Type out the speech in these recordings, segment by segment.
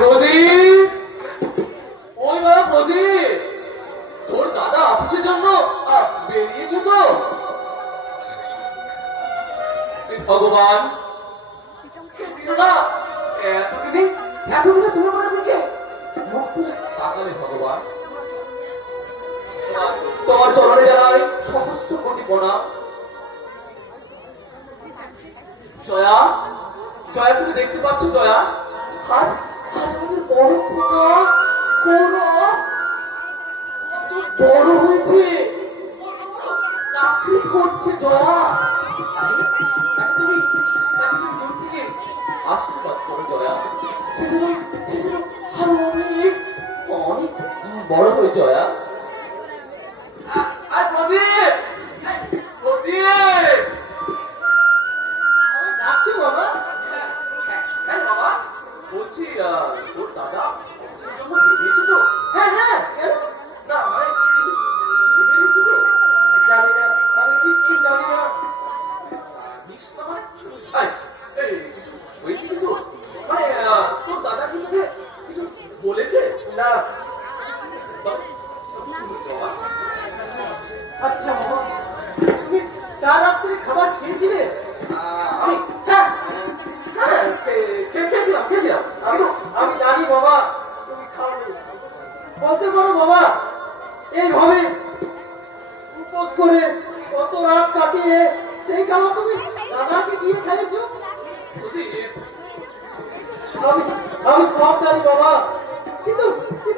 প্রদীপ, ওই বাবা প্রদীপ, তোর দাদা অফিসের জন্য বেরিয়েছে তো। ভগবান, এতদিনে তোমার মনে থেকে তাকালে ভগবান, তোমার চরণে জানাই সমস্ত কোটি প্রণাম। জয়া, জয়া তুমি দেখতে পাচ্ছ জয়া, আজ আমাদের বড় পোকা বড় হয়েছে, চাকরি করছে জয়া। তুমি দূর থেকে আশীর্বাদ করো জয়া, সেজন্য আরো অনেক অনেক বড় হয়ে জয়া। আর প্রদীপ, প্রদীপ আমি ডাকছি বাবা। হ্যাঁ বাবা, বলছি তোর দাদা বেরিয়েছে তো? হ্যাঁ হ্যাঁ, না মানে বেরিয়েছে তো? জানি না, আমি কিচ্ছু জানি না। তোর দাদা কি তোকে কিছু বলেছে? না। আচ্ছা তুমি কাল রাত্রে খাবার খেয়েছিলে? আমি খেয়েছিলাম। আমি জানি বাবা তুমি খাওনি। বলতে পারো বাবা, এইভাবে উপোস করে কত রাত কাটিয়ে সেই খাবার তুমি দাদাকে দিয়ে খেয়েছো? আমি সব জানি বাবা, কিন্তু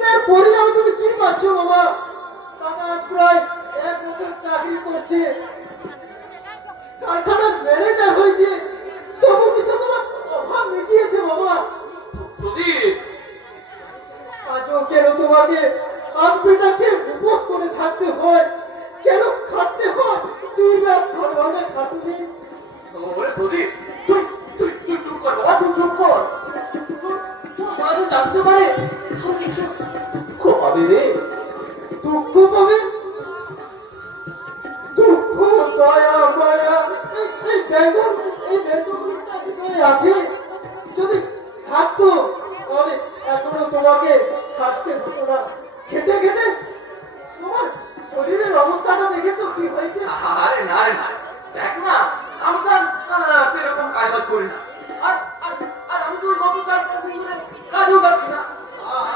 এর পরিণামে তুমি কি পাচ্ছ বাবা? দাদা আজ প্রায় 1 বছর চাকরি করছে, কারখানার ম্যানেজার হয়েছে, তবু কিছু তোমার অভাব মিটিয়েছে বাবা। প্রদীপ, আজও কেন তোমাকে আজ বেটাকে উপোস করে থাকতে হয়? কেন খাটতে হয় 2 রাত ধরে খাটুনি? প্রদীপ, তুই চুপ কর বাবা, তুই চুপ কর। তুই জানতে পারে দুঃখ পাবে রে। দুঃখ পাবে? দুঃখ, দয়া, মায়া, এই ব্যঙ্গ আছে। যদি থাকতো তাহলে এখনো তোমাকে খাটতে হতো না। খেটে খেটে তোমার শরীরের অবস্থাটা দেখেছো কি হয়েছে? আরে না রে না, দেখ না, আমরা সেরকম কাজ করি না। আর আমি তো গত 4-5 দিন ধরে কাজও করছি না।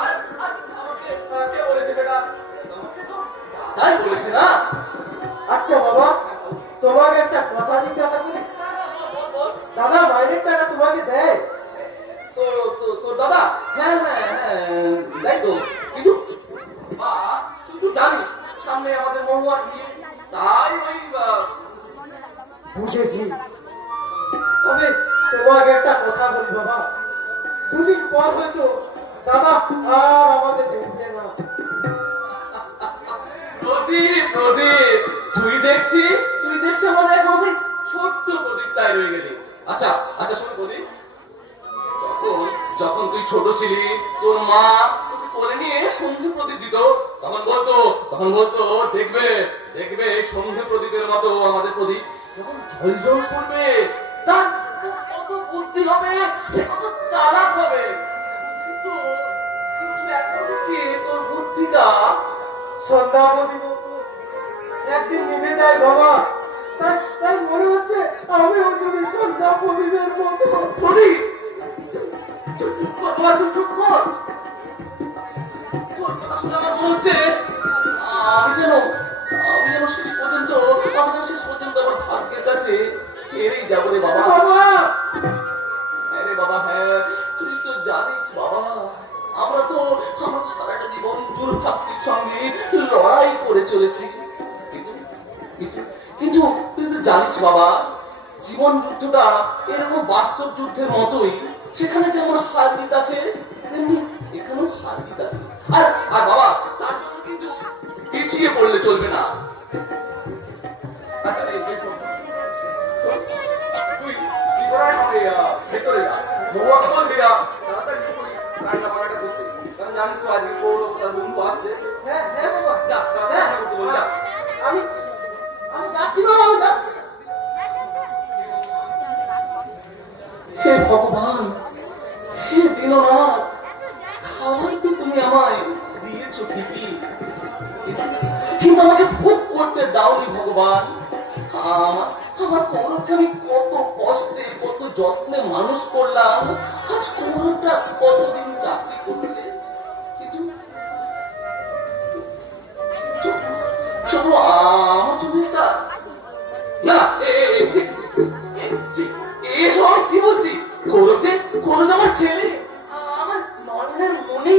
আর আমাকে কে বলেছে সেটা? তোমাকে তো তাই বলেছে না। আচ্ছা বাবা, তোমাকে একটা কথা জিজ্ঞাসা করি। দাদা মাইনের টাকা তোমাকে দেয়? তোর দাদা? হ্যাঁ হ্যাঁ হ্যাঁ দেয় তো, কিন্তু তুই তো জানিস সামনে আমাদের মহুয়ার বিয়ে, তাই ওই বুঝেছি। তবে তোমাকে একটা কথা বলি বাবা, 2 দিন পর হয়তো দাদা আর আমাদের দেখবে না। প্রদীপ, প্রদীপ তুই দেখছি আমাদের এখন সেই ছোট্ট প্রদীপটাই রয়ে গেলি। আচ্ছা আচ্ছা শোন প্রদীপ, যখন তুই ছোট ছিলি তোর মা তোকে কোলে নিয়ে সন্ধে প্রদীপ দিত, তখন বলতো দেখবে সন্ধে প্রদীপের মতো আমাদের প্রদীপ যখন ঝলঝল করবে তার কত বুদ্ধি হবে, সে কত চালাক হবে। কিন্তু এখন দেখছি তোর বুদ্ধিটা সন্ধ্যাবতী মতো একদিন নিভে যায় বাবা। তাই মনে হচ্ছে আমিও যদি সন্ধ্যা প্রদীপের মতো পড়ি। চুপ কর। তোর কথা শুনে আমার মনে হচ্ছে আমি যেন শেষ পর্যন্ত আমার ভাগ্যের কাছে হেরেই যাবো রে বাবা। হ্যাঁ রে বাবা, হ্যাঁ তুই তো জানিস বাবা, আমরা তো সারাটা জীবন দুর্ভাগ্যের সঙ্গে লড়াই করে চলেছি। কিন্তু তুই তো জানিস বাবা, জীবন যুদ্ধটা এরকম বাস্তব যুদ্ধের মতোই, সেখানে যেমন হার জিত আছে তেমনি এখানেও হার জিত আছে। আর বাবা তার জন্য কিন্তু পিছিয়ে পড়লে চলবে না। আচ্ছা তুই ভেতরে যা, তাড়াতাড়ি রান্না বান্নাটা করতে, কারণ জানিস তো আজকে তার বন্ধু আসছে। হ্যাঁ হ্যাঁ বাবা, যা আমি যাচ্ছি বাবা, আমি যাচ্ছি। হে ভগবান, হে দীননাথ, আমায় দিয়েছো ঠিকই, কিন্তু আমাকে ভোগ করতে দাওনি ভগবান। আমার আমার কৌরবকে আমি কত কষ্টে কত যত্নে মানুষ করলাম। আজ কৌরবটা কতদিন চাকরি করছে, কিন্তু চলো আমার জন্য একটা না এসব আমি কি বলছি? কৌরব যে আমার ছেলে, আমার নয়নের মনে।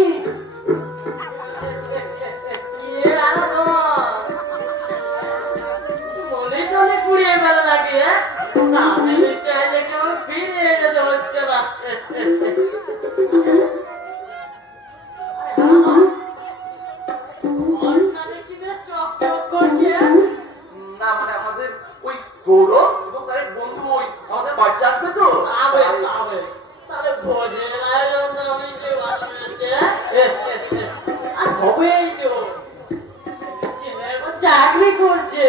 মনে টনে পুড়িয়ে ফেলা লাগে, আমি চাইলে কেমন ফিরে যেতে হচ্ছে না। না মানে আমাদের ওই গৌরব এবং তার এক বন্ধু ওই আমাদের বাড়িতে আসবে তো। তাহলে ভোজের আয়োজন আমি যে বানাচ্ছে আর হবেই তো। ছেলে এখন চাকরি করছে,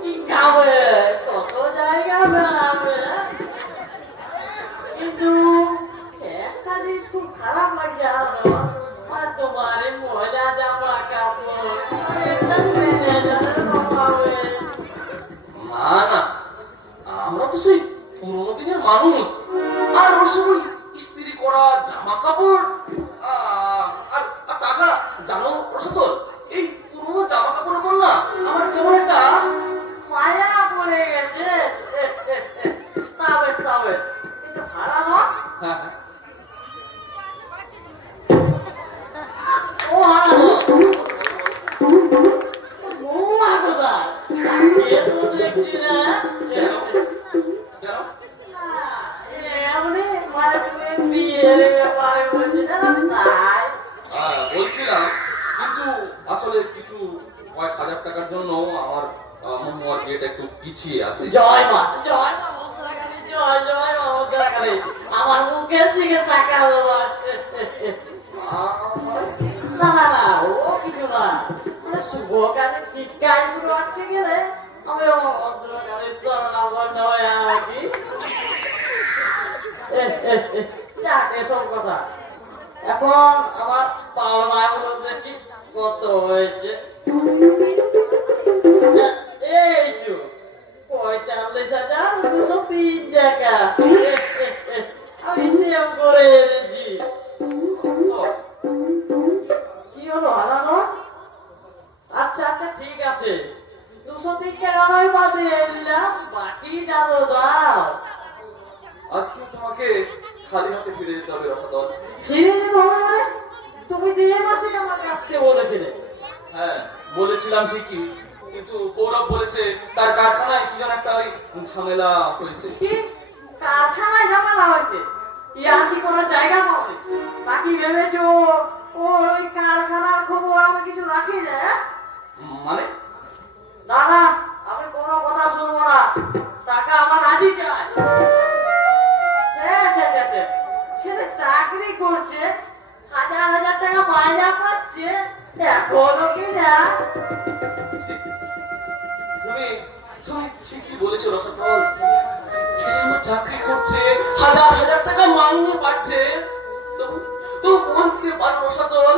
কি খাবে, কত জায়গা বেড়াবে, কিন্তু একটা জিনিস খুব খারাপ লাগছে। আর তোমার মজা জামা কাপড় না না, আমরা তো সেই পুরোনো দিনের মানুষ, আর ওর সময় ইস্ত্রি করা জামা কাপড় আর তাছাড়া জানো প্রসাদ, এই পুরোনো জামা কাপড় পর না আমার কেমন একটা মায়া পড়ে গেছে। তবে কিন্তু ভাড়া না। হ্যাঁ ও হারানো বৌমা কোথায়? এ তো দেখছি না। কেন এমনি মানে তুমি বিয়ের ব্যাপারে বলছিলে না, তাই বলছিলাম, কিন্তু আসলে কিছু কয়েক হাজার টাকার জন্য আমার আমার বিয়েটা একটু পিছিয়ে আছে। জয় মা মন্ত্রাকালী, জয় মা মন্ত্রাকালী। আমার মুখের দিকে তাকাবো। না ও কিছু না, মানে শুভ কাজে চিৎকার পুরো আটকে গেলে আমি মন্ত্রাকালী শরণাপন্ন হয়ে আর কি। যাক এসব কথা, এখন আমার পাওনা গুলো দেখি কত হয়েছে। এই তো 45,203 টাকা আমি সেভ করে এনেছি। কি হলো হারানো? আচ্ছা ঠিক আছে, 203 টাকা আমি বাদ দিয়ে দিলাম, বাকি যাবো দাও। আজকে তোমাকে খালি হাতে ফিরে যেতে হবে রসাদল। ফিরে যেতে হবে মানে? তুমি যে মাসে আমাকে আসতে বলেছিলে। হ্যাঁ বলেছিলাম ঠিকই, কিন্তু কৌরব বলেছে তার কারখানায় কি যেন একটা ওই ঝামেলা হয়েছে। কি কারখানায় ঝামেলা হয়েছে? ইয়ার কি কোনো জায়গা পাবে বাকি ভেবেছো? ওই কারখানার খবর আমি কিছু রাখি না। মানে না আমি কোনো কথা শুনবো না, টাকা আমার রাজি চাই। ছেলে চাকরি করছে, হাজার টাকা মাইনা পাচ্ছে, এখনো কি না? তুমি তুমি ঠিকই বলেছো রসাতল, ছেলে আমার চাকরি করছে, হাজার টাকা মাইনে পাচ্ছে, তো বলতে পারো রসাতল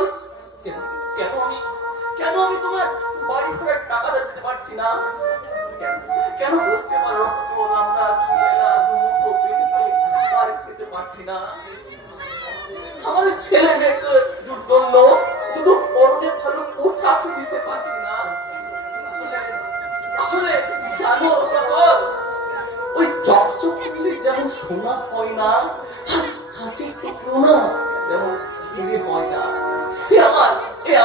কেন আমি তোমার বাড়ি ভাড়ার টাকাটা দিতে পারছি না? কেন বলতে পারো আমরা খেতে পারছি না? আমাদের ছেলে মেয়েদের জন্য দুটো পরনে ভালো পোশাক দিতে পারছি না। আসলে জানো রসাতল, ওই চকচক করলে যেমন সোনা হয় না, কাঁচের টুকরো না যেমন হিরে হয় না।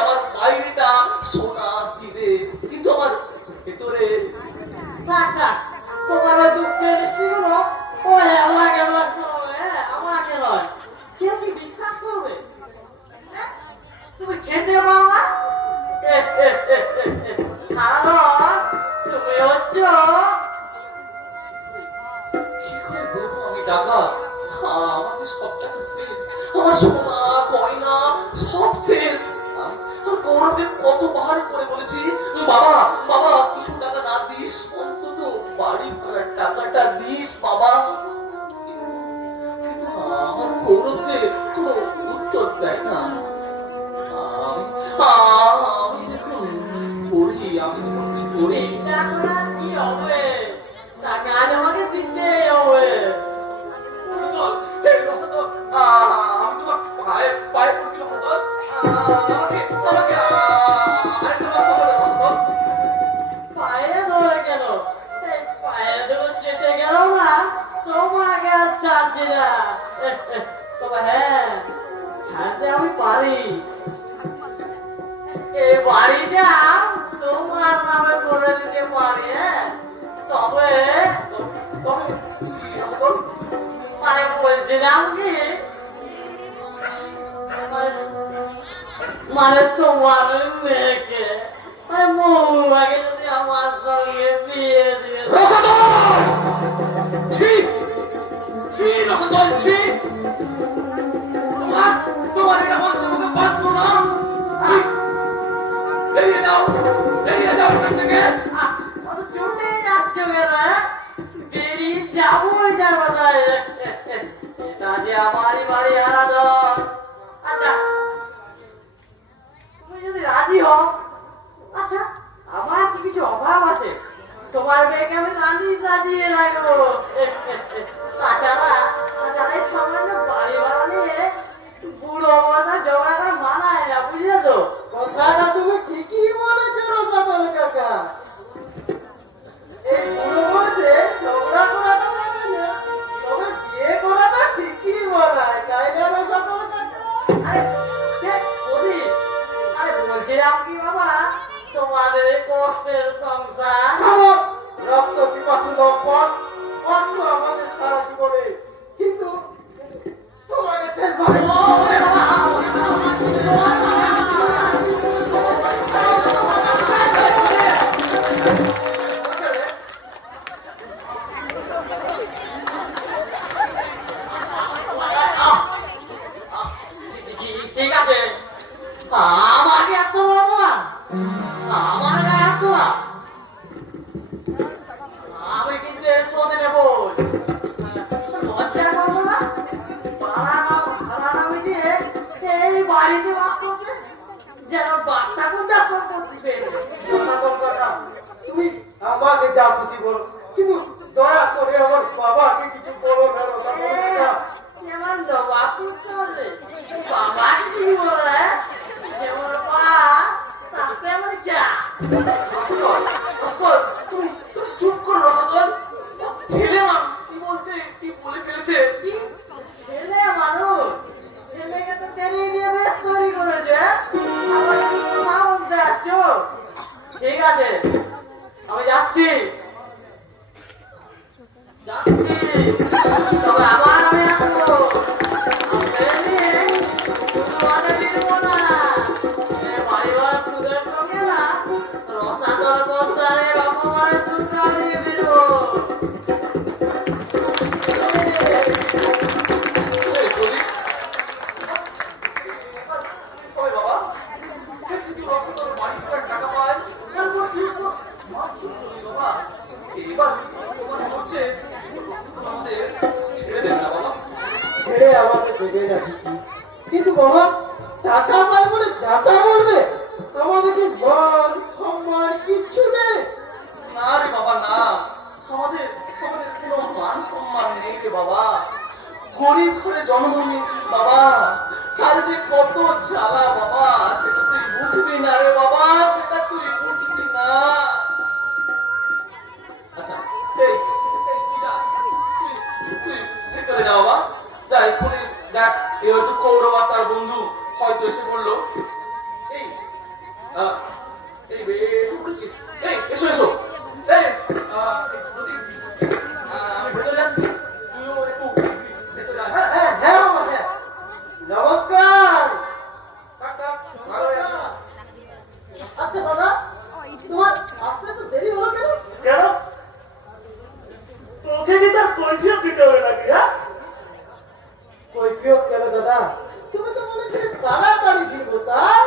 আমার বাইরেটা সোনা হিরে, কিন্তু আমার ভেতরে তোমার ওই দুঃখের দৃষ্টিগুলো ও আমাকে আমাকে নয়, কেউ কি বিশ্বাস করবে? তুমি খেতে পাও না? তুমি হচ্ছ কি করে দেবো আমি টাকা? আমার যে সব টাকা শেষ, আমার সোনা গয়না সব শেষ। আমি গৌরবকে কতবার করে বলেছি, বাবা কিছু টাকা না দিস, অন্তত বাড়ি ভাড়ার টাকাটা দিস বাবা। কিন্তু আমার গৌরব যে কোনো উত্তর দেয় না। তবে হ্যাঁ ছাড়তে আমি পারি। এই বাড়িটা তোমার নামে করে দিতে পারি। হ্যাঁ তবে তবে মানে বলছিলাম কি মানে তোমার মেয়েকে মানে মৌমাকে যদি আমার সঙ্গে বিয়ে দিয়ে দাও। রসাতল! ছি! ছি, রসাতল, ছি! তোমার এটা বলতে মুখে বাধ্য না। ছি! বেরিয়ে যাও এখান থেকে। অত ছুটে যাচ্ছ কেন? বেরিয়ে যাবোই যাবো না। এটা যে আমারই বাড়ি হারাধন। আচ্ছা তুমি যদি রাজি হও, আচ্ছা আমার কি কিছু অভাব আছে? তোমার মেয়েকে আমি রাঁধি সাজিয়ে রাখবো। তাছাড়া এই সামান্য বাড়ি ভাড়া নিয়ে বুড়ো অবস্থা ঝগড়া করে মানায় না, বুঝলে তো? কথাটা তুমি ঠিকই বলেছো রসাতল কাকা। এই বুড়ো বয়সে ঝগড়া করাটা মানে না, তবে বিয়ে করাটা ঠিকই বলায়, তাই না রসাতল কাকা? আরে সে বলি, আরে বলছিলাম কি বাবা, তোমাদের এই কষ্টের সংসার খাবো রক্ত পিপাসু লম্পট অন্য আমাদের সারা জীবনে, কিন্তু তোমাকে শেষবারে ঠিক আছে। আমাকে এত বড় তোমার, আমার গায়ে এত না, আমি কিন্তু এর শোধ নেব। লজ্জা করবো না? ভাড়া নামে দিয়ে এই বাড়িতে বাস করতে যেন বাচ্চা কোথায় সম্পত্তি পেয়েছে। রসাতল কাকা, তুমি আমাকে যা খুশি বলো, কিন্তু দয়া করে আমার বাবাকে কিছু বলো না রসাতল কাকা। যেমন বাবা করতে হবে, বাবাকে কি বলে যেমন পা তার তেমন চা। তুমি চুপ করো রসাতল। ছেলে মানুষ কি বলে ফেলেছে। কি ছেলে মানুষ, ছেলেকে তো তেলিয়ে দিয়ে বেশ তৈরি করেছে। আবার তুমি কথা বলতে আসছো? ঠিক আছে আমি যাচ্ছি যাচ্ছি, তবে আবার আমি আসবো। তোমাদের দিব না, বাড়ি ভাড়া সুদের সঙ্গে না রসাতল বস্তারে রকমারের সুদটা নিয়ে বেরো। এই বলি, ওই বাবা, যে কিছু রসাতল বাড়ি করে টাকা পায়, তারপর কি হলো? বাবা, এবার তোমার হচ্ছে রসাতল আমাদের ছেড়ে দেবে না বাবা। ছেড়ে আমাকে দেবে না ঠিকই, কিন্তু বাবা টাকা পাই বলে যাতা বলবে, আমাদেরকে মান সম্মান কিচ্ছু নেই। না রে বাবা না, আমাদের আমাদের কোনো মান সম্মান নেই রে বাবা। গরিব ঘরে জন্ম নিয়েছিস বাবা, তার যে কত জ্বালা বাবা, সেটা তুই বুঝবি না রে বাবা, সেটা তুই বুঝবি না। আচ্ছা তুই যা, তুই ভেতরে যা বাবা, যা এক্ষুনি দেখ, এ হয়তো কৌরব আর তার বন্ধু হয়তো এসে পড়লো। এই এই এসে পড়েছিস, এই এসো এসো। এই প্রদীপ, আমি ভেতরে যাচ্ছি, তুইও একটু ভেতরে আয়। হ্যাঁ হ্যাঁ হ্যাঁ বাবা, হ্যাঁ। নমস্কার কাকা, নমস্কার। আচ্ছা দাদা, তোমার আসতে তো দেরি হলো কেন? কেন? তোকে কি তার কৈফিয়ত দিতে হবে নাকি? হ্যাঁ, কৈফিয়ত কেন দাদা? তুমি তো বলেছিলে তাড়াতাড়ি ফিরবো, তাই?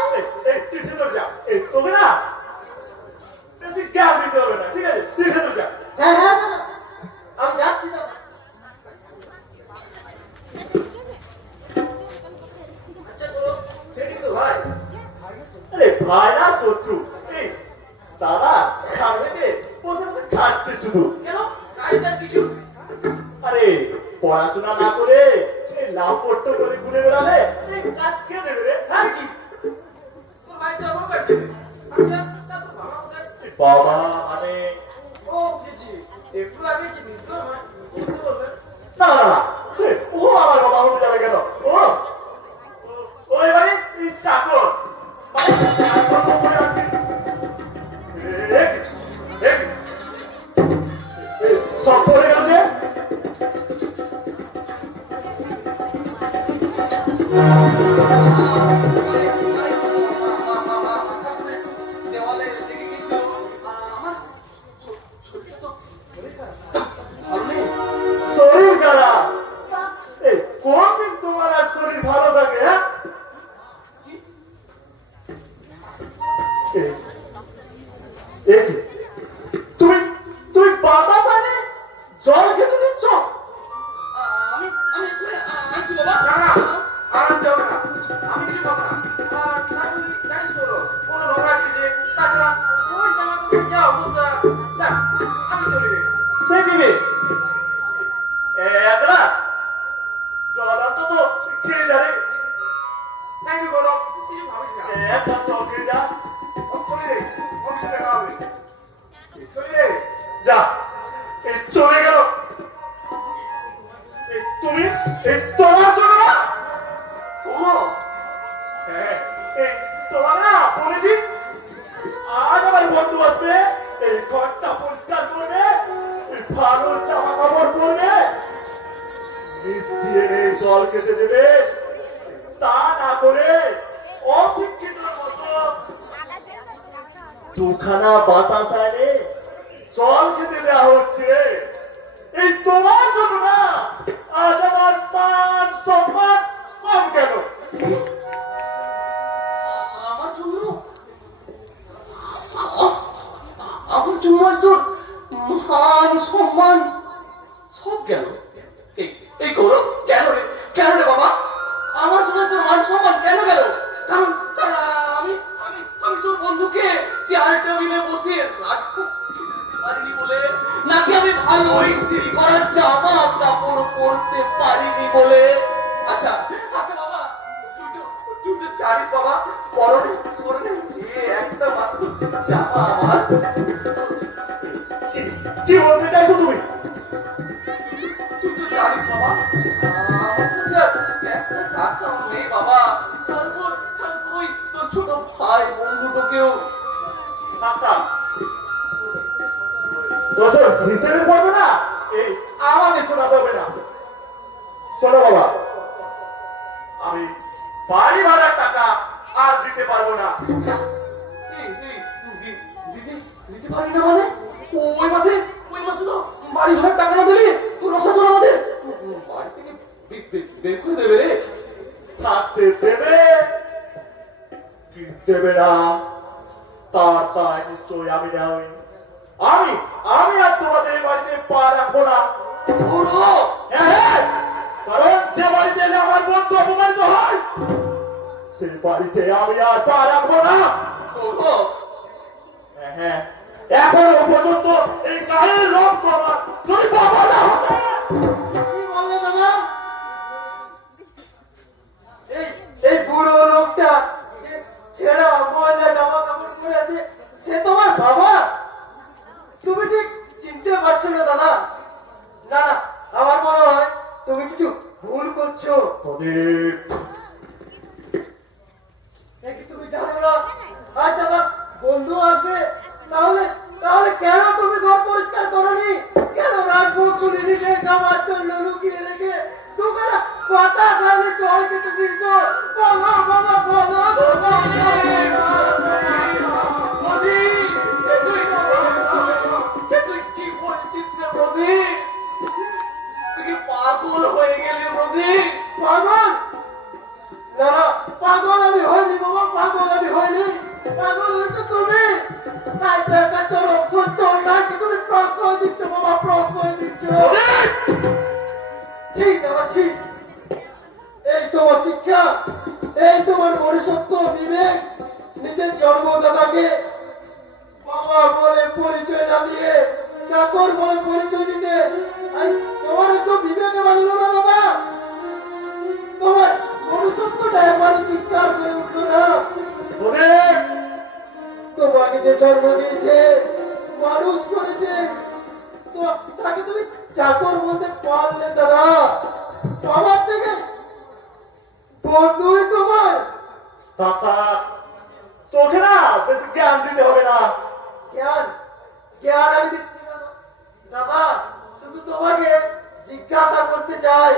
তুই ভেতর যা। তোকে না বেশি জ্ঞান দিতে হবে না, ঠিক আছে? তুই ভেতর যা। হ্যাঁ হ্যাঁ দাদা, আমি যাচ্ছি দাদা। আচ্ছা বলো, সেটি তো ভাই। আরে ভাই না শত্রু। এই দাদা সামনে বসে বসে খাচ্ছে শুধু। কেন কাজটার কিছু? আরে পড়াশোনা না করে এই লাপট্ট করে ঘুরে বেড়ালে এই কাজ কে দেবে রে? হ্যাঁ কি তোর ভাই তো আমার কাছে। আচ্ছা তা তো ভালো কথা। বাবা মানে ও বুঝেছি, একটু আগে যে বিদ্রোহ হয় বলতে বলবেন। না না না, ও আমার বাবা হতে দেওয়ালে লেগে গেছিল আমার শরীরটা তো ভালো নেই। শরীর খারাপ? এই কোনদিন তোমার আর শরীর ভালো থাকে? হ্যাঁ এই কি? তুমি তুমি বাতাস আনে জল খেতে দিচ্ছ? আমি আমি এক্ষুনি আনছি বাবা। না না আনতে হবে না, আমি কিছু খাবো না। না তুমি জানিস করো কোনো নোংরা জিনিসে, তাছাড়া ওই জামা কাপড়ের যা অবস্থা, না আমি চলে যাই। সে দিবে একলা জল অন্তত খেয়ে যাবে। থ্যাংক ইউ করো, কিছু ভাবিস না। এক গ্লাস জল খেয়ে যা। চলে রে, অফিসে দেখা হবে। চলে রে। যা এই চলে গেল। এই তুমি এই তোমার জন্য না? ও হ্যাঁ, এই তোমার না বলেছি আজ আমার বন্ধু আসবে, এই ঘরটা পরিষ্কার করবে, এই ভালো জামা কাপড় পরবে, মিষ্টি এনে জল খেতে দেবে। তা না করে অশিক্ষিত মতো দুখানা বাতাস আনে জল খেতে দেওয়া হচ্ছে। এই তোমার জন্য না, আজ আমার মান সম্মান সব গেল। আমার জন্য আমার জন্য আজ তোর মান সম্মান সব গেল। এই গৌরব কেন রে বাবা? আমার জন্য তোর মান সম্মান কেন গেল? কারণ কারণ আমি আমি আমি তোর বন্ধুকে চেয়ার টেবিলে বসিয়ে রাখতে পারিনি বলে, নাকি আমি ভালো স্ত্রী করার জামা কাপড় পরতে পারিনি বলে? আচ্ছা আচ্ছা বাবা, তুই তো জানিস বাবা, পরনে একটা মাত্র জামা আমার। কি বলতে চাইছো তুমি? তুই তো জানিস বাবা, আমার কাছে আর একটা টাকাও নেই বাবা। তারপর ওই তোর ছোট ভাই বন্ধুটাকেও টাকা বছর হিসেবে পড়বে না, এই আমাকে শোনাতে হবে না। শোনো বাবা, আমি বাড়ি ভাড়ার টাকা আর দিতে পারবো না। দিতে পারি না মানে? ওই মাসে তো বাড়ি ভাড়ার টাকা না দিলে তোর রসা তোর আমাদের বাড়ি থেকে বের করে দেবে রে। থাকতে দেবে কি দেবে না তার নিশ্চয়ই আমি নই। আমি আমি আর তোমাদের এই বাড়িতে পা রাখবো না। হ্যাঁ, কারণ যে বাড়িতে এলে আমার বন্ধু অপমানিত হয়, সেই বাড়িতে আমি আর পা রাখবো না। হ্যাঁ, এখনো পর্যন্ত এই গায়ের রক্ত আমার যদি বাবা না হতো। কি বললে দাদা? এই বুড়ো লোকটা যে ছেঁড়া ময়লা জামা কাপড় পরে আছে, সে তোমার বাবা? তুমি ঠিক চিনতে পারছো না দাদা? না না, আমার মনে হয় তুমি কিছু ভুল করছো। প্রদীপ, এ কি তুমি জানো না আজ দাদা বন্ধু আসবে? তাহলে তাহলে কেন তুমি ঘর পরিষ্কার করনি? কেন রাজভোগ তুলিনি যে কামার জন্য লুকিয়ে রেখে দোকানে পাতা ধানে জল খেতে দিচ্ছ? বলো বাবা বলো তুই কি বলছিস রে প্রদীপ? তুই কি পাগল হয়ে গেলি প্রদীপ? পাগল? না না, পাগল আমি হইনি বাবা, পাগল আমি হইনি। পাগল হয়েছো তুমি। তাই তো একটা চরম সত্য নাকি তুমি প্রশ্রয় দিচ্ছ বাবা, প্রশ্রয় দিচ্ছ। ছি দাদা ছি। এই তোমার শিক্ষা, এই তোমার মনুষ্যত্ব, বিবেক, নিজের জন্মদাতাকে বাবা বলে পরিচয় না দিয়ে চাকর বলে পরিচয় দিতে তোমার একটু বিবেকে বাঁধলো না দাদা? তোমার মনুষ্যত্বটা একবার চিৎকার করে উঠলো না? প্রদীপ, তোমাকে যে জন্ম দিয়েছে, মানুষ করেছে, তো তাকে তুমি চাকর বলতে পারলে দাদা? বাবার থেকে বন্ধুই তোমার। কাকা, তোকে না বেশি জ্ঞান দিতে হবে না। জ্ঞান জ্ঞান আমি দিচ্ছি না দাদা, শুধু তোমাকে জিজ্ঞাসা করতে চাই,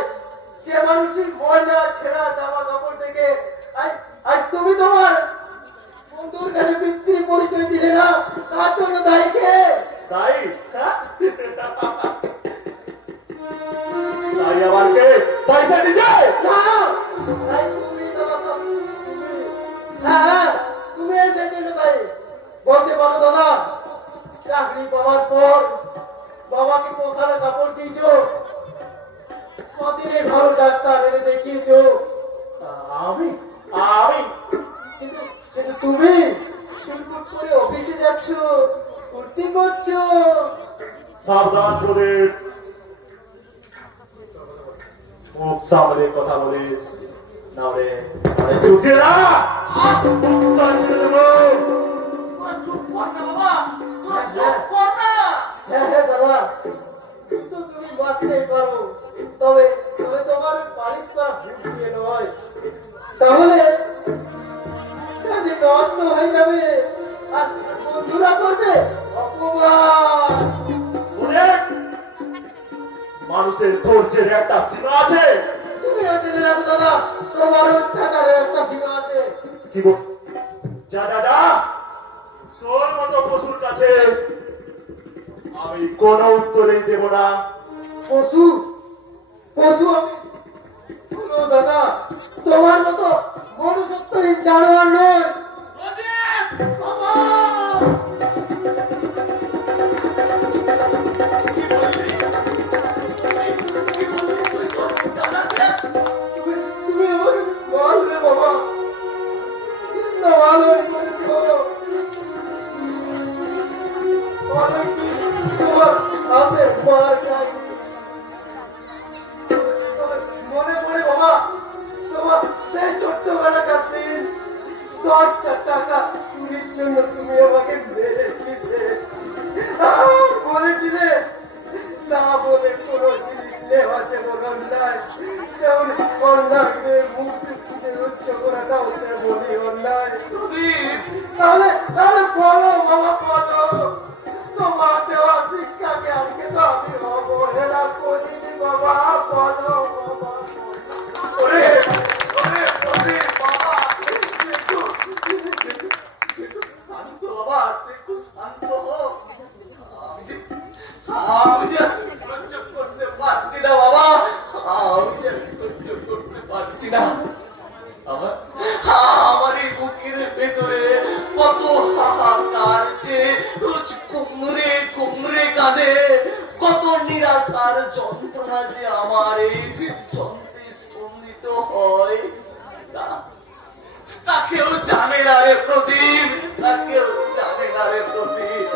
যে মানুষটির ময়লা ছেঁড়া জামা কাপড় থেকে আজ তুমি তোমার বন্ধুর কাছে পিতৃ পরিচয় দিলে না, তার জন্য দায়ী কে? তাই হ্যাঁ? তাই আবার কে? পয়সা নিজে না, তাই তুমি দাদা, হ্যাঁ তুমি এসে জন্য দায়ী। বলতে পারো দাদা, চাকরি পাওয়ার পর বাবাকে কোখানে কাপড় দিয়েছো, কদিনে ভালো ডাক্তার এনে দেখিয়েছো, আমি আমি কিন্তু কিন্তু তুমি শুনকুট করে অফিসে যাচ্ছ, ফুর্তি করছো। সাবধান প্রদীপ, মুখ সামলে কথা বলিস, নাহলে আরে চুটিয়ে না তোর ছেড়ে দেবো। তোরা চুপ কর না বাবা, তোরা চুপ কর না। হ্যাঁ হ্যাঁ দাদা, কিন্তু তুমি মারতেই পারো, তবে তবে তোমার ওই পালিশ করা ভুল দিয়ে নয়, তাহলে কাজে নষ্ট হয়ে যাবে আর বন্ধুরা করবে অপমান। প্রদীপ, মানুষের ধৈর্যের একটা সীমা আছে। তুমিও জেনে রাখো দাদা, তোমার অত্যাচারের একটা সীমা আছে। কি বল? যা যা যা, তোর মতো পশুর কাছে আমি কোনো উত্তরেই দেব না। পশু পশু আমি বলো দাদা, তোমার মতো মনুষ্যত্বহীন জানোয়ার নয়। প্রদীপ! বাবা! কি বললি? কি বললি তুই তোর দাদাকে? তুমি আমাকে মারলে বাবা, না ভালোই করেছো। অনেকদিন তোমার হাতে মার খাই, তবে মনে পড়ে বাবা, তোমার সেই ছোট্টবেলাকার দিন, 10টা টাকা চুরির জন্য তুমি আমাকে মেরে দিতে বলেছিলে, না বলে কোনো জিনিস নেওয়া যেমন অন্যায়, তেমন অন্যায়দের মুক্তি খুঁজে উচ্চ করাটাও তেমনই অন্যায়। প্রদীপ! তাহলে তাহলে বলো বাবা, বলো তোমার দেওয়া শিক্ষাকে আজকে তো আমি অবহেলা করিনি বাবা, বলো বাবা। ওরে, ওরে, ওরে, বাবা! একটু শান্ত বাবা, একটু শান্ত হো। আমি যে সহ্য করতে পারছি না বাবা, আমি যে সহ্য করতে পারছি না। আমার এই বুকের ভেতরে কত হাহাকার যে কুমড়ে কুমড়ে কাঁদে, কত নিরাশার যন্ত্রণা যে আমার এই হৃদযন্ত্রে স্পন্দিত হয়, তা কেউ জানে না রে প্রদীপ, তা কেউ জানে না রে প্রদীপ।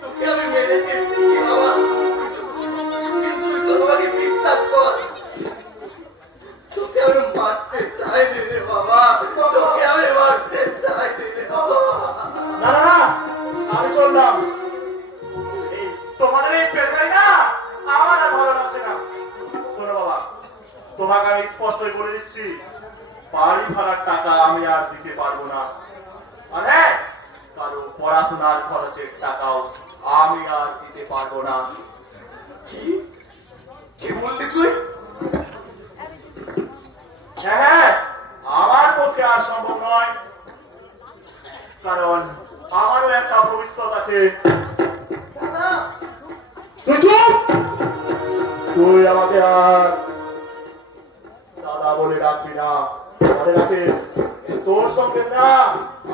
তোকে আমি মেরে ফেলছি বাবা, কিন্তু তুই তোর বাবাকে বিশ্বাস কর, তোকে আমি মারতে চাইনি রে বাবা, তোকে আমি মারতে চাইনি রে বাবা। না না না, আমি চললাম। এই তোমাদের এই পেটাই না আমার আর ভালো লাগছে না। শোনো বাবা, তোমাকে আমি স্পষ্টই বলে দিচ্ছি, বাড়ি ভাড়ার টাকা আমি আর দিতে পারবো না, আর হ্যাঁ, কারো পড়াশোনার খরচের টাকাও আমি আর দিতে পারবো না। কি কি বললি তুই? হ্যাঁ হ্যাঁ, আমার পক্ষে আর সম্ভব নয়, কারণ আমারও একটা ভবিষ্যৎ আছে। দাদা, তুই চুপ! তুই আমাকে আর দাদা বলে ডাকবি না, মনে রাখিস, তোর সঙ্গে না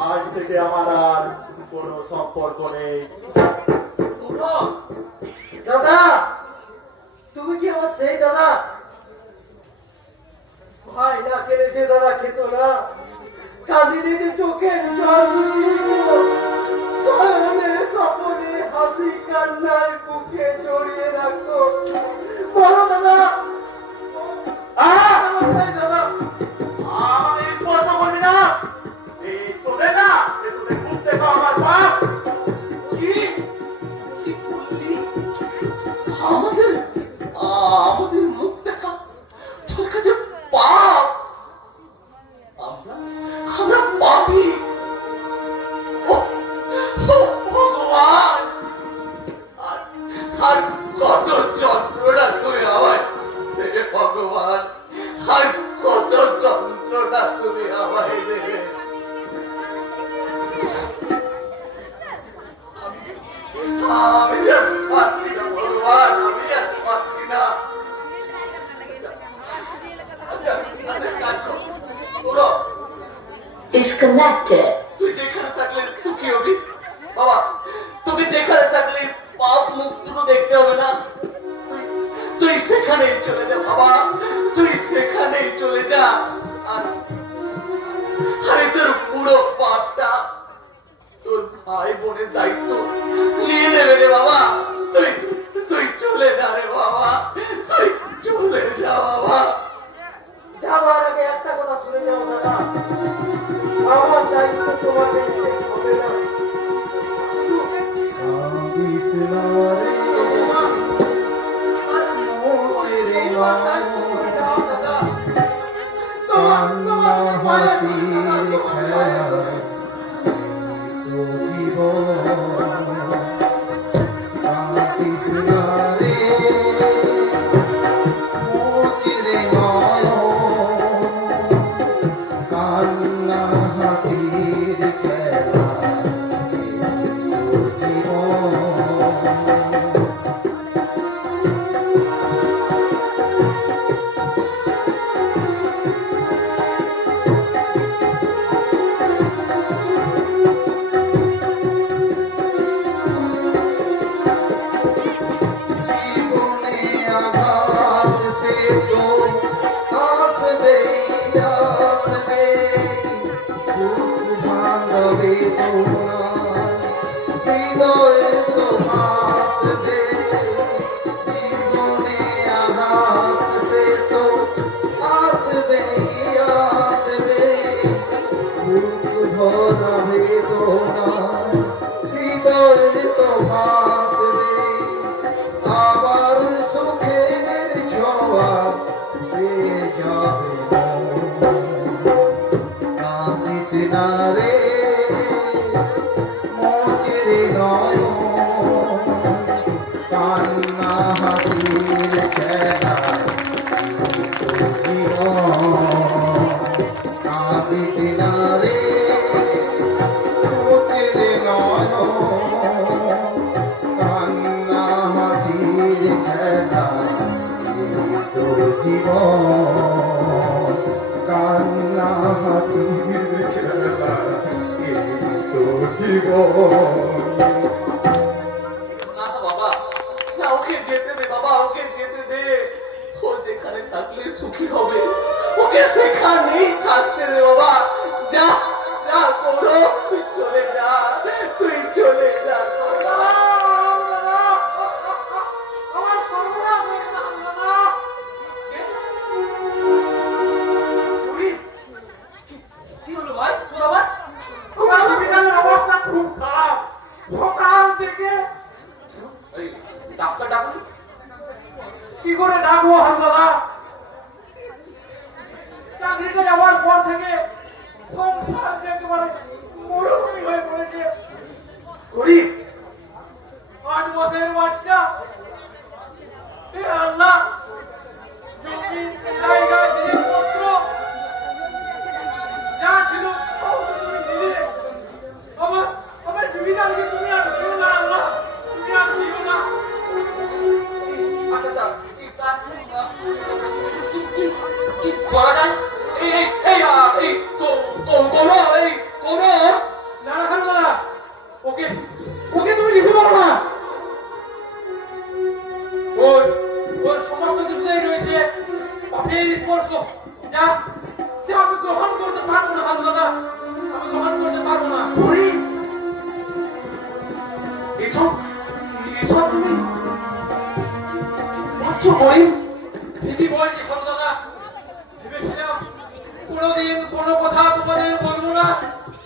আজ থেকে আমার আর কোনো সম্পর্ক নেই। দাদা, তুমি কি আমার সেই দাদা? ভাই না খেলে যে দাদা খেত না, কাঁদিনীতে চোখের জল মুছিয়ে, শয়নে স্বপনে হাসি কান্নায় বুকে জড়িয়ে রাখতো, বলো দাদা, আমার সেই দাদা। আমাকে স্পর্শ করবি না, এই তোদের না, এই তোদের মুখ দেখো আমার পাপ। কি কি বললি? আমাদের আমাদের মুখ দেখা তোর কাছে পাপ? আমরা আমরা পাপী? ও ও ভগবান, আর আর কত যন্ত্রণা আর কত যন্ত্রণা তুমি আমায় দেবে। আমি আর পারছি না ভগবান, আমি আর পারছি না। আচ্ছা কাজ করো, পুরো Disconnected. তুই যেখানে থাকলে সুখী হবি বাবা। তুমি যেখানে থাকলে পাপ মুখ দুটো দেখতে হবে না। তুই সেখানেই চলে যা বাবা, তুই সেখানেই চলে যা। আর আরে তোর পুরো পাপটা তোর ভাই বোনের দায়িত্ব নিয়ে নেবে রে বাবা। তুই তুই চলে যা রে বাবা, তুই চলে যা বাবা। যাওয়ার আগে একটা কথা শুনে যাও দাদা, আমার দায়িত্ব তোমাকে নিতে হবে না। না বাবা, না ওকে যেতে দে বাবা, ওকে যেতে দে। ও যেখানে থাকলে সুখী হবে, ওকে সেখানেই থাকতে দে বাবা। যা যা করো, তুই চলে যা, তুই চলে যা করো। আমার সর্বনাশ হয়ে গেল দাদা। কি হলো ভাই তোর আবার? আমার বিড়ালের অবস্থা খুব খারাপ। সকাল থেকে এই ডাক্তার ডাকুন। কি করে ডাকবো হামদাদা? চাকরিতে যাওয়ার পর থেকে সংসার একেবারে মরুভূমি হয়ে পড়েছে। গরিব 8 মাসের বাচ্চা। এ আল্লাহ, জমি জায়গা জিনিসপত্র যা ছিল সব তো তুমি দিলে। আমার বিবিধানকে তুমি আর দিও না আল্লাহ, তুমি আর দিও না। আচ্ছা কি করা যায়? এই এই এই করো এই করো। না না দাদা, ওকে ওকে তুমি কিছু বলো না। ওর ওর সমস্ত কিছুতেই রয়েছে পাপের স্পর্শ। যা যা আমি গ্রহণ করতে পারবো না দাদা, আমি গ্রহণ করতে পারবো না। ঘুরি এসব এসব তুমি বলছো করিম? ঠিকই বলছি দাদা। ভেবেছিলাম কোনোদিন কোনো কথা তোমাদের বলবো না।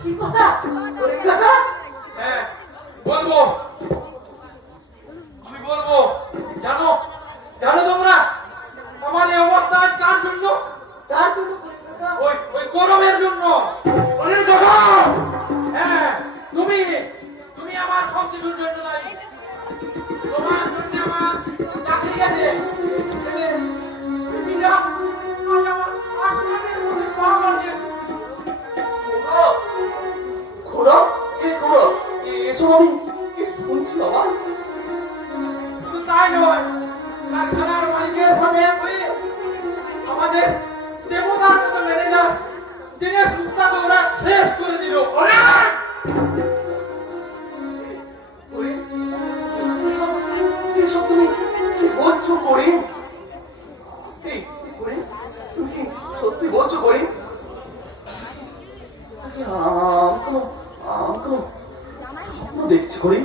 কি কথা? করিম কথা? হ্যাঁ বলবো, আমি বলবো। জানো জানো তোমরা আমার এই অবস্থা আজ কার জন্য? কার জন্য করিম কথা? ওই ওই গরমের জন্য। অনেক কথা। হ্যাঁ, তুমি তুমি আমার সবকিছুর জন্য দায়ী। তোমার জন্য আমার চাকরি গেছে। তুমি না, আজ আমার দিনের সুখটাকে ওরা শেষ করে দিল। এসব তুমি কি বলছো করি? তুমি কি সত্যি বলছো করি? স্বপ্ন দেখছি করি।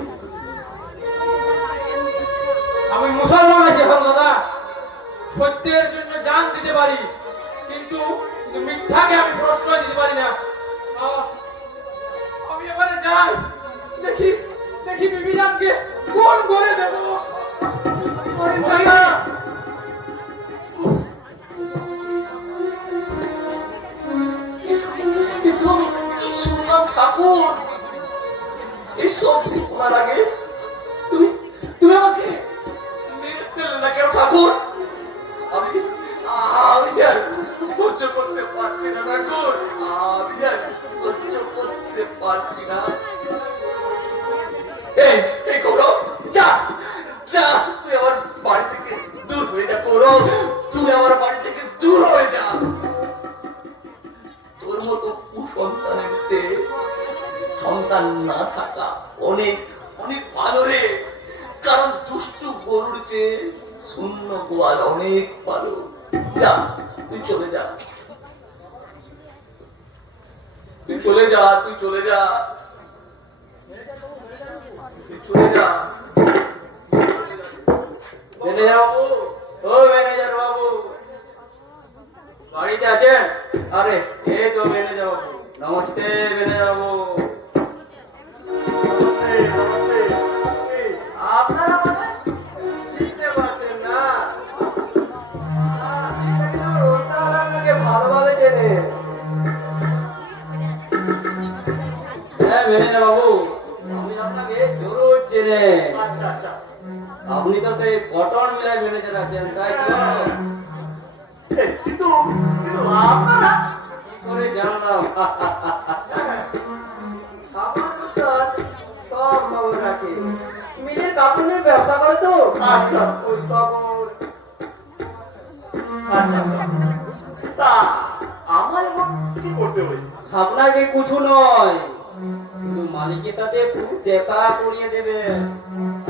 আমি মুসলমান আছি দাদা, সত্যের জন্য জান দিতে পারি, কিন্তু মিথ্যাকে আমি প্রশ্রয় দিতে পারি না। আমি এবারে যাই, দেখি দেখি বিবিজানকে কোন করে দেব। এসব কি শুনলাম ঠাকুর? এসব শোনার আগে তুমি তুমি আমাকে মেরে ফেললে না কেন ঠাকুর? আমি আমি আর সহ্য করতে পারছি না ঠাকুর, আমি আর সহ্য করতে পারছি না। এই এই গৌরব, যা যা, তুই আমার বাড়ি থেকে দূর হয়ে যা গৌরব, তুই আমার বাড়ি থেকে দূর হয়ে যা। তোর মতো কুসন্তানের চেয়ে সন্তান না থাকা অনেক অনেক ভালো রে, কারণ দুষ্টু গরুর চেয়ে শূন্য গোয়াল অনেক ভালো। যা, তুই চলে যা, তুই চলে যা, তুই চলে যা, তুই চলে যা। ম্যানেজার বাবু, ও ম্যানেজার বাবু, বাড়িতে আছেন? আরে এই তো ম্যানেজার বাবু। নমস্তে ম্যানেজার বাবু। আপনারা আমাকে চিনতে পারছেন না? আপনাকে ভালোভাবে চেনে। হ্যাঁ ম্যানেজার বাবু, আমি আপনাকে জরুর চেনে। আচ্ছা আচ্ছা, আপনি তো সেই কটন মিলের ম্যানেজার আছেন, তাই তো? কিন্তু কিন্তু আপনারা কি করে জানলাম? আমার উস্তাদ সব খবর রাখে, মিলের কাপড়ের ব্যবসা করে তো। আচ্ছা ওই খবর। আচ্ছা আচ্ছা, তা আমার এখন কি করতে হবে? আপনাকে কিছু নয়, শুধু মালিকের সাথে একটু দেখা করিয়ে দেবে,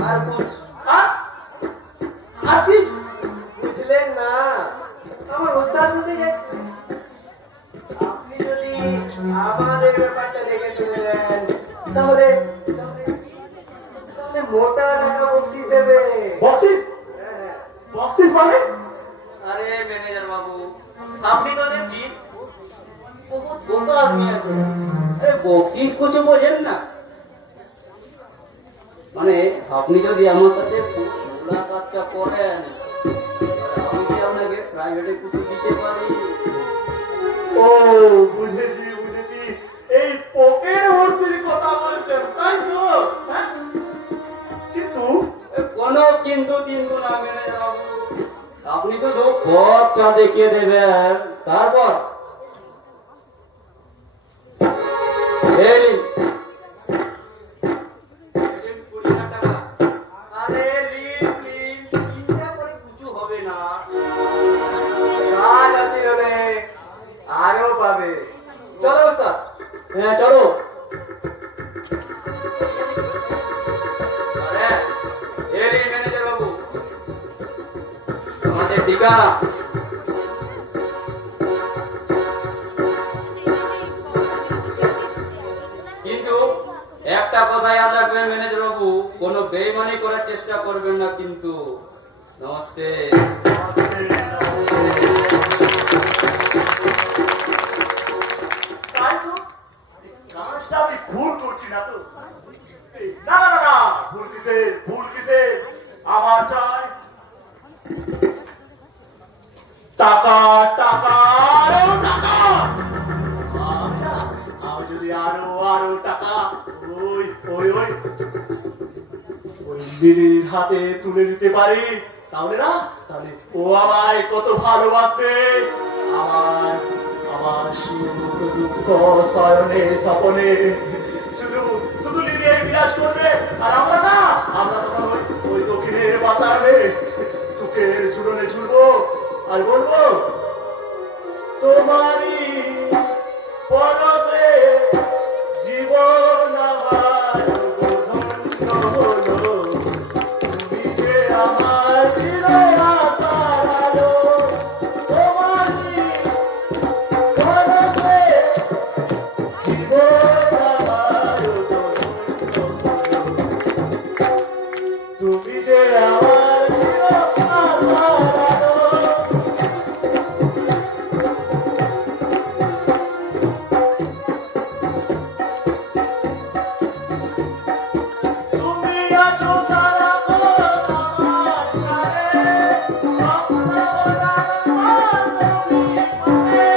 আর কুছ। আর কি? বুঝলেন না? আমার উস্তাদ যদি আপনি যদি আমাদের ব্যাপারটা দেখে শুনে দেন, তাহলে তাহলে মোটা টাকা বকশিস দেবে। বক্সিস? হ্যাঁ। বক্সিস মানে? আরে ম্যানেজার বাবু, আপনি তো দেখছি বহুত বোকা আদমি আছে। আরে বকশিস কিছু বোঝেন না? মানে আপনি যদি আমার সাথে পুরা কাজটা করেন, আমি কি আপনাকে প্রাইভেটে কিছু দিতে পারি? ও বুঝেছি বুঝেছি, এই পকেট ভর্তির কথা বলছেন তাই তো? হ্যাঁ? কিন্তু কোনো কিন্তু কিন্তু না ম্যানেজার বাবু, আপনি শুধু পথটা দেখিয়ে দেবেন, তারপর এই নিন 20,000 টাকা। আরে লিন লিন, চিন্তা করে কিছু হবে না, কাজ আছে হবে, আরো পাবে। চলো উস্তাদ। হ্যাঁ চলো। আরে এই নিন ম্যানেজার বাবু, আমাদের ঠিকানা। কিন্তু একটা কথা ইয়াদ রাখবেন ম্যানেজার বাবু, কোনো বেইমানি করার চেষ্টা করবেন না কিন্তু। নমস্তে। তাই তো, কাজটা আমি ভুল করছি না তো? না না না, ভুল কিসে ভুল কিসে, আমার চাই টাকা টাকা আরো টাকা। আমি না, আমি যদি আরো আরো টাকা ওই ওই ওই ওই দিদির হাতে তুলে দিতে পারি, তাহলে না, তাহলে ও আমায় কত ভালোবাসবে। আমার আমার সুখ দুঃখ শয়নে স্বপনে শুধু শুধু লিলিয়ে বিরাজ করবে, আর আমরা না, আমরা তখন ওই ওই দক্ষিণের বাতাবে সুখের ঝুলনে ঝুলবো আর বলবো তোমারই পরশে জীবন আমার ধন্য হলো। তুমি যে আমার চির আশার আলো, তোমারই পরশে জীবন আমার ধন্য হলো। তুমি যে আমার চির আশার আলো। তুমি আছো সারাক্ষণ আমার প্রাণে, স্বপ্ন ভরা মানবী মনে।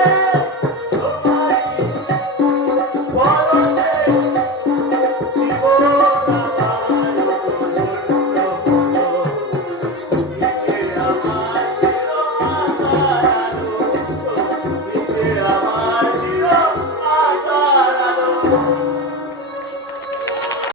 তোমারই পরশে জীবন আমার ধন্য হলো। তুমি যে আমার চির আশার আলো, তুমি যে আমার চির আশার আলো।